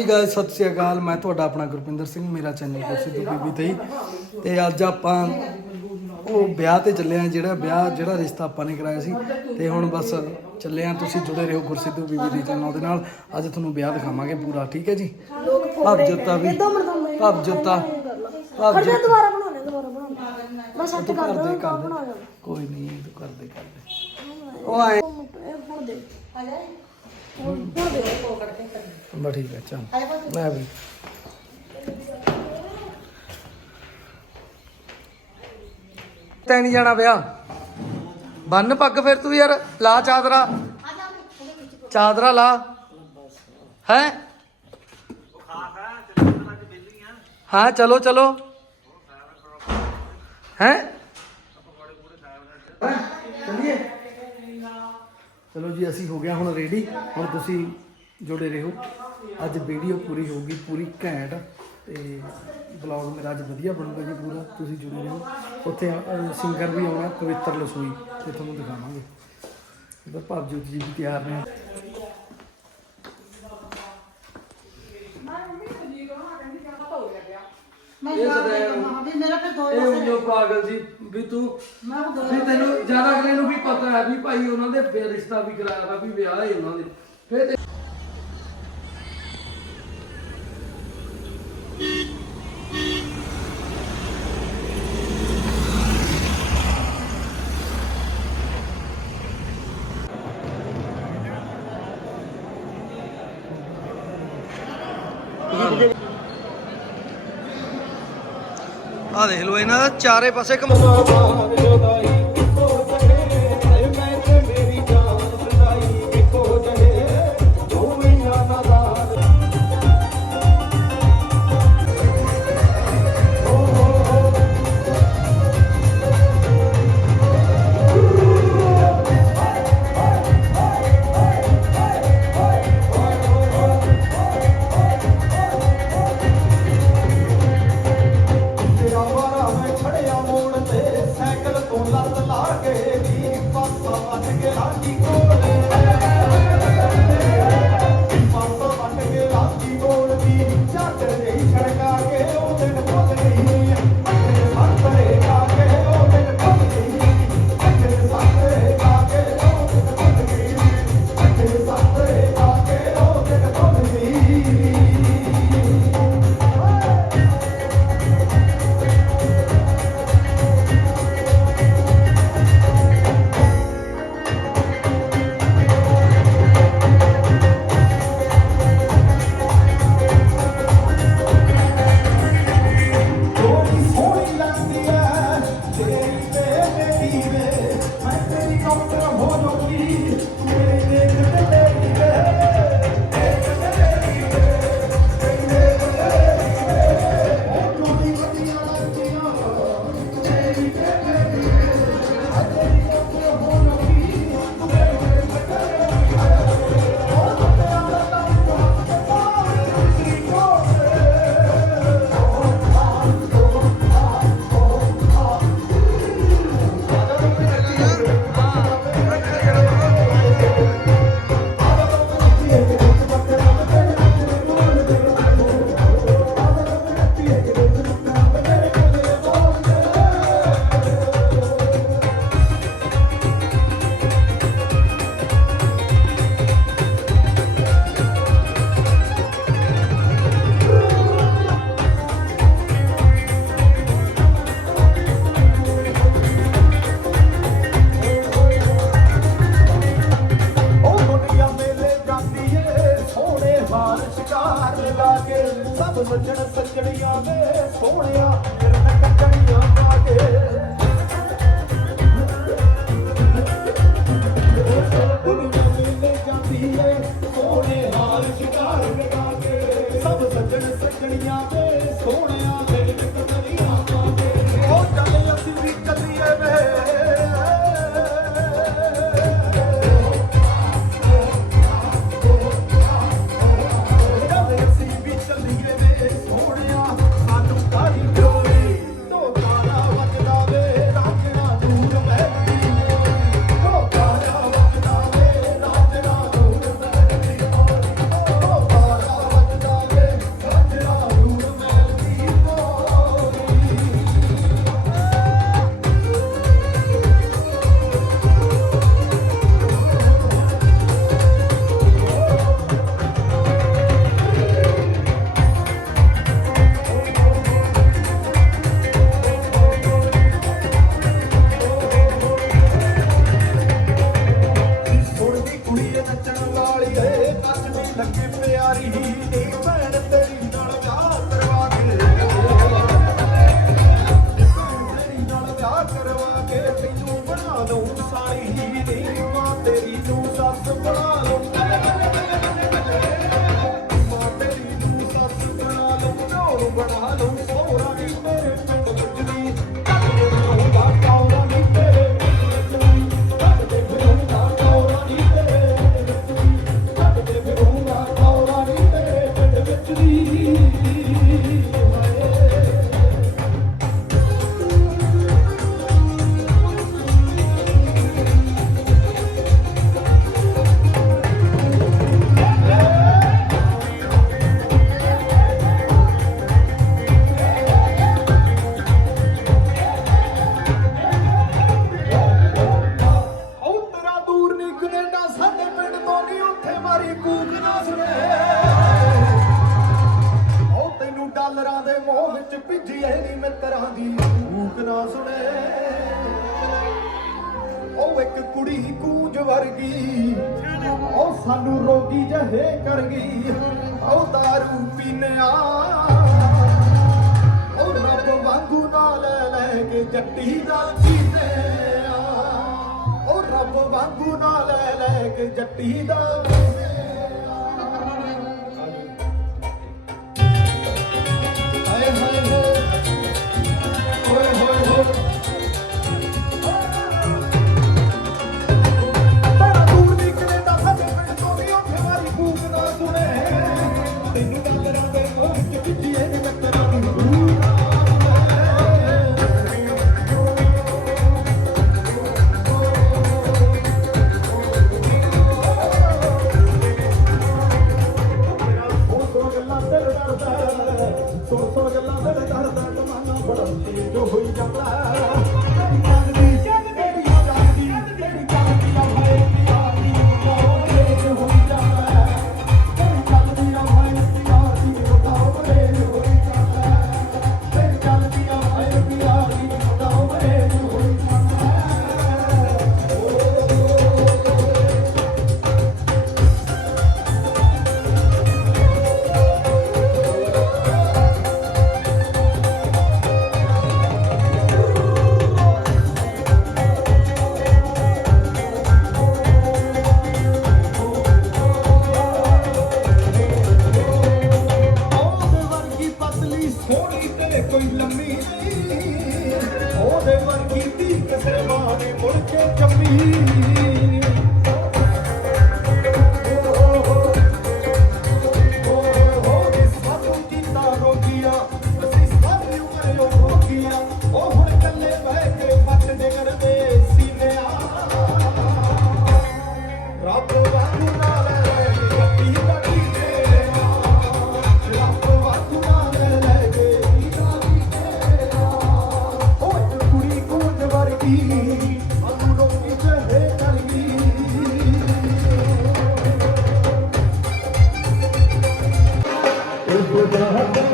ਹਾਂਜੀ ਗਾਇਸ ਸਤਿ ਸ਼੍ਰੀ ਅਕਾਲ। ਮੈਂ ਤੁਹਾਡਾ ਆਪਣਾ ਗੁਰਪਿੰਦਰ ਸਿੰਘ ਮੇਰਾ ਚੈਨਲ ਕੁਰਸੀ ਤੋਂ ਬੀਬੀ ਤੇ ਹੀ। ਤੇ ਅੱਜ ਆਪਾਂ ਉਹ ਵਿਆਹ ਤੇ ਚੱਲੇ ਆ ਜਿਹੜਾ ਵਿਆਹ ਜਿਹੜਾ ਰਿਸ਼ਤਾ ਆਪਾਂ ਨੇ ਕਰਾਇਆ ਸੀ। ਤੇ ਹੁਣ ਬਸ ਚੱਲੇ ਆ ਤੁਸੀਂ ਜੁੜੇ ਰਹੋ ਕੁਰਸੀ ਤੋਂ ਬੀਬੀ ਦੀ ਚੈਨਲ ਦੇ ਨਾਲ। ਅੱਜ ਤੁਹਾਨੂੰ ਵਿਆਹ ਦਿਖਾਵਾਂਗੇ ਪੂਰਾ ਠੀਕ ਹੈ ਜੀ? ਭਵ ਜੋਤਾ ਵੀ ਭਵ ਜੋਤਾ ਭਵ ਜੋਤਾ। ਦੁਬਾਰਾ ਬਣਾਉਣੇ ਦੁਬਾਰਾ ਬਣਾਉਣੇ। ਮੈਂ ਸੈੱਟ ਕਰ ਦੇ ਬਣਾ ਕੋਈ ਨਹੀਂ ਤੂੰ ਕਰ ਦੇ ਕਰ ਦੇ ਉਹ ਆਏ। ਇਹ ਹੁਣ ਦੇ। ਹੁਣ ਦੇ ਬਸ ਠੀਕ ਹੈ ਚੱਲ। ਲੈ ਵੀ। ਤੈਨੂੰ ਨਹੀਂ ਜਾਣਾ ਵਿਆਹ ਬੰਨ ਪੱਗ ਫਿਰ ਤੂੰ ਯਾਰ ਲਾ ਚਾਦਰਾ। ਚਾਦਰਾ ਲਾ। ਹੈ? ਹਾਂ ਚਲੋ ਚਲੋ। ਹੈ? ਚਲਿਏ। ਚਲੋ ਜੀ ਅਸੀਂ ਹੋ ਗਿਆ ਹੁਣ ਰੈਡੀ ਹੁਣ ਤੁਸੀਂ ਜੁੜੇ ਰਹੋ। ਅੱਜ ਵੀਡੀਓ ਪੂਰੀ ਹੋਊਗੀ ਪੂਰੀ ਘੈਂਟ। ਤੇ ਬਲੌਗ ਮੇਰਾ ਅੱਜ ਵਧੀਆ ਬਣੂਗਾ ਜੀ ਪੂਰਾ। ਤੁਸੀਂ ਜੁੜੇ ਰਹੋ। ਉੱਥੇ ਸਿੰਗਰ ਵੀ ਆਉਣਾ ਪਵਿੱਤਰ ਲਸੋਈ ਤੇ ਤੁਹਾਨੂੰ ਦਿਖਾਵਾਂਗੇ। ਇਧਰ ਭਵਜੋਤ ਜੀ ਵੀ ਤਿਆਰ ਨੇ। ਇਹ ਸਦਾ ਮੇਰਾ ਫਿਰ ਦੋ ਇਹ ਉਹ ਜੋ ਪਾਗਲ ਸੀ ਵੀ ਤੂੰ ਵੀ ਤੈਨੂੰ ਜ਼ਿਆਦਾ ਅਗਲੇ ਨੂੰ ਵੀ ਪਤਾ ਹੈ ਵੀ ਭਾਈ ਉਹਨਾਂ ਦੇ ਰਿਸ਼ਤਾ ਵੀ ਕਰਾਇਆ ਵਾ ਵੀ ਵਿਆਹ ਹੈ ਉਹਨਾਂ ਦੇ। ਫਿਰ ਤੇ- ਆ ਦੇਖ ਲਓ ਇਹਨਾਂ ਦਾ ਚਾਰੇ ਪਾਸੇ ਕਮ ਪਾਸਾ ਵੱਟ ਸੋਹਣੇ ਹਾਰ ਸ਼ਿਕਾਰ ਲਗਾ ਕੇ ਸਭ ਸੱਜਣ ਸੱਜਣੀਆਂ ਵੇ ਸੋਹਣਿਆ ਕਲਰਾਂ ਦੇ ਮੋਹ ਵਿੱਚ ਭਿੱਜੀ ਐ ਨੀ ਮਿੱਤਰਾਂ ਦੀ। ਕੂਕ ਨਾ ਸੁਣੇ। ਉਹ ਇੱਕ ਕੁੜੀ ਕੂਜ ਵਰਗੀ। ਉਹ ਸਾਨੂੰ ਰੋਗੀ ਜਹੇ ਕਰ ਗਈ ਉਹ ਦਾਰੂ ਪੀਨਿਆ ਉਹ ਰੱਬ ਵਾਂਗੂ ਨਾ ਲੈ ਲੈ ਕੇ ਜੱਟੀ ਦਾ ਜੀਤੇ ਉਹ ਰੱਬ ਵਾਂਗੂ ਨਾ ਲੈ ਲੈ ਕੇ ਜੱਟੀ ਦਾ Let's go.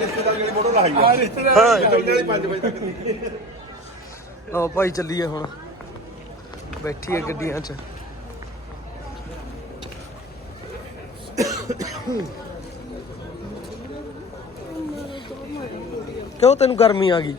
ਵਾਲੇ 5 ਵਜੇ ਤੱਕ। ਲਓ ਭਾਈ ਚੱਲੀਏ ਹੁਣ। ਬੈਠੀ ਹੈ ਗੱਡੀਆਂ 'ਚ। ਕਿਉਂ ਤੈਨੂੰ ਗਰਮੀ ਆ ਗਈ?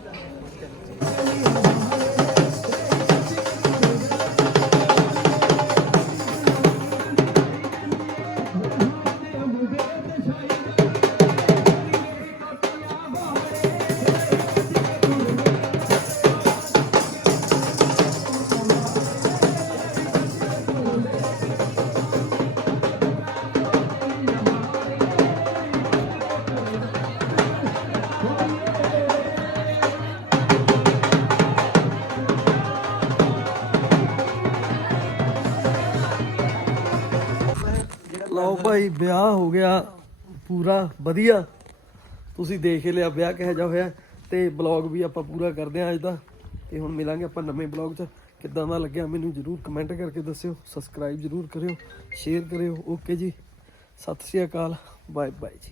ਭਾਈ ਵਿਆਹ ਹੋ ਗਿਆ, ਪੂਰਾ ਵਧੀਆ। ਤੁਸੀਂ ਦੇਖ ਹੀ ਲਿਆ, ਵਿਆਹ ਕਿਹੋ ਜਿਹਾ ਹੋਇਆ। ਤੇ ਬਲੌਗ ਵੀ ਆਪਾਂ ਪੂਰਾ ਕਰਦੇ ਹਾਂ ਅੱਜ ਦਾ। ਤੇ ਹੁਣ ਮਿਲਾਂਗੇ ਆਪਾਂ ਨਵੇਂ ਬਲੌਗ 'ਚ। ਕਿੱਦਾਂ ਦਾ ਲੱਗਿਆ ਮੈਨੂੰ ਜਰੂਰ ਕਮੈਂਟ ਕਰਕੇ ਦੱਸਿਓ। ਸਬਸਕ੍ਰਾਈਬ ਜਰੂਰ ਕਰਿਓ ਸ਼ੇਅਰ ਕਰਿਓ। ਓਕੇ ਜੀ। ਸਤਿ ਸ਼੍ਰੀ ਅਕਾਲ। ਬਾਏ ਬਾਏ ਜੀ।